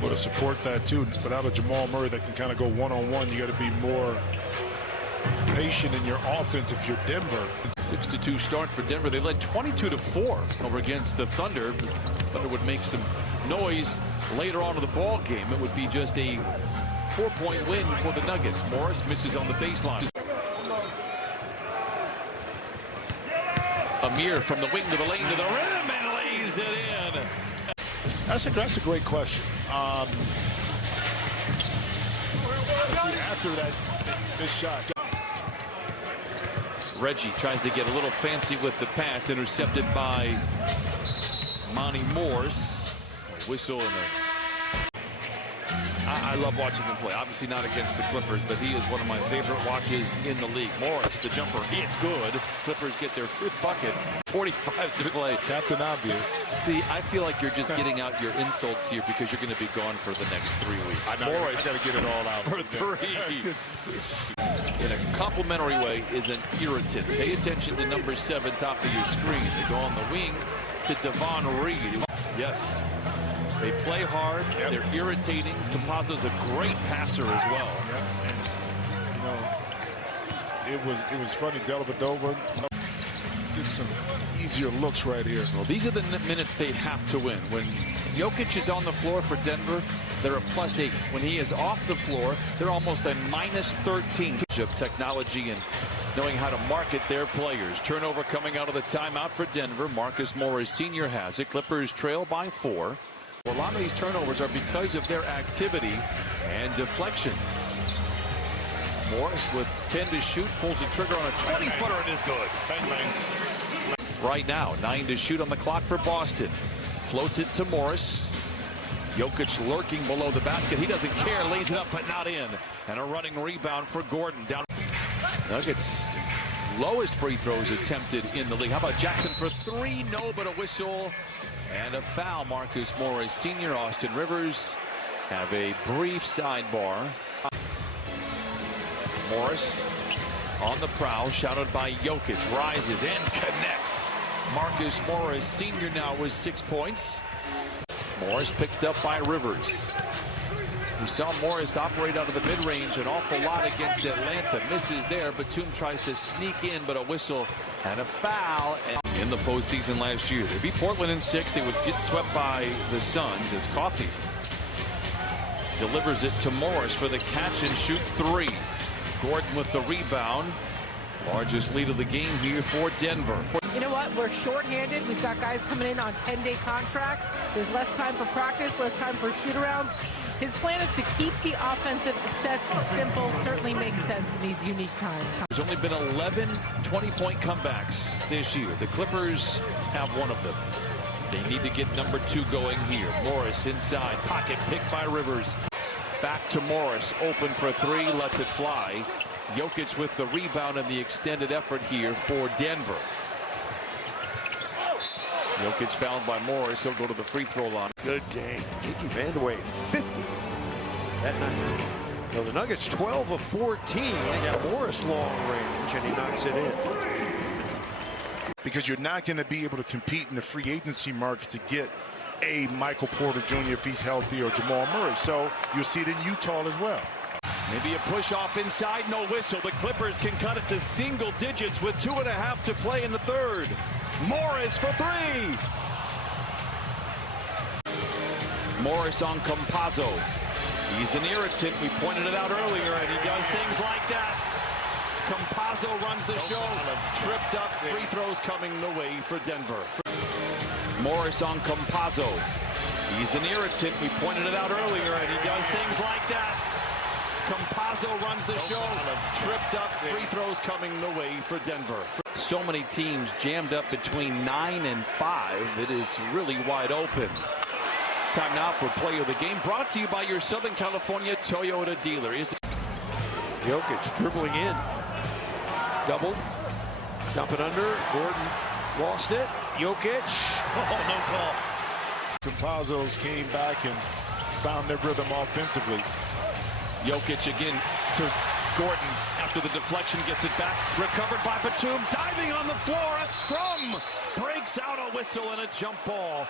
Well, to support that too, without a Jamal Murray that can kind of go one-on-one, you got to be more patient in your offense if you're Denver. 6-2 start for Denver. They led 22-4 over against the Thunder. Thunder would make some noise later on in the ball game. It would be just a 4-point win for the Nuggets. Morris misses on the baseline. Amir from the wing to the lane to the rim and lays it in. That's a great question. After that missed shot. Reggie tries to get a little fancy with the pass, intercepted by Monty Morris. A whistle and I love watching him play. Obviously not against the Clippers, but he is one of my favorite watches in the league. Morris, the jumper, it's good. Clippers get their fifth bucket. 45 to play. Captain Obvious. See, I feel like you're just getting out your insults here because you're going to be gone for the next 3 weeks. Morris, I got to get it all out for 3. In a complimentary way is an irritant. Pay attention to number 7, top of your screen. They go on the wing to Devon Reed. Yes. They play hard. Yep. They're irritating. Campazzo's a great passer as well. Yep. And, you know, it was funny. Dellavedova did some easier looks right here. Well, these are the minutes they have to win. When Jokic is on the floor for Denver, they're a +8. When he is off the floor, they're almost a -13. Of technology and knowing how to market their players. Turnover coming out of the timeout for Denver. Marcus Morris Sr. has it. Clippers trail by 4. A lot of these turnovers are because of their activity and deflections. Morris with 10 to shoot, pulls the trigger on a 20-footer and is good. Bang, bang. Right now, 9 to shoot on the clock for Boston. Floats it to Morris. Jokic lurking below the basket. He doesn't care, lays it up but not in. And a running rebound for Gordon. Down. Nuggets lowest free throws attempted in the league. How about Jackson for 3? No, but a whistle. And a foul. Marcus Morris Sr. Austin Rivers have a brief sidebar. Morris on the prowl, shouted by Jokic, rises and connects. Marcus Morris Sr. now with 6 points. Morris picked up by Rivers. We saw Morris operate out of the mid-range an awful lot against Atlanta. Misses there. Batum tries to sneak in, but a whistle and a foul. In the postseason last year, they beat Portland in 6. They would get swept by the Suns as Coffey delivers it to Morris for the catch and shoot 3. Gordon with the rebound. Largest lead of the game here for Denver. You know what? We're shorthanded. We've got guys coming in on 10-day contracts. There's less time for practice, less time for shoot-arounds. His plan is to keep the offensive sets simple. Certainly makes sense in these unique times. There's only been 11 20-point comebacks this year. The Clippers have one of them. They need to get number 2 going here. Morris inside, pocket picked by Rivers. Back to Morris, open for 3, lets it fly. Jokic with the rebound and the extended effort here for Denver. Jokic fouled by Morris. He'll go to the free throw line. Good game. Kiki Vandeweghe, 50 that night. So the Nuggets 12 of 14. They got Morris long range, and he knocks it in. Because you're not going to be able to compete in the free agency market to get a Michael Porter Jr. if he's healthy, or Jamal Murray. So you'll see it in Utah as well. Maybe a push off inside, no whistle. The Clippers can cut it to single digits with 2.5 to play in the third. Morris for 3. Morris on Campazzo. He's an irritant. We pointed it out earlier, and he does things like that. Campazzo runs the show. Tripped up. Free throws coming the way for Denver. Morris on Campazzo. He's an irritant. We pointed it out earlier, and he does things like that. Campazzo runs the show. Tripped up. Free throws coming the way for Denver. So many teams jammed up between 9 and 5. It is really wide open. Time now for play of the game, brought to you by your Southern California Toyota dealer. Jokic dribbling in. Doubled. Dump it under. Gordon lost it. Jokic. Oh, no call. Campazzo's came back and found their rhythm offensively. Jokic again to Gordon after the deflection, gets it back. Recovered by Batum. Diving on the floor. A scrum. Breaks out, a whistle and a jump ball.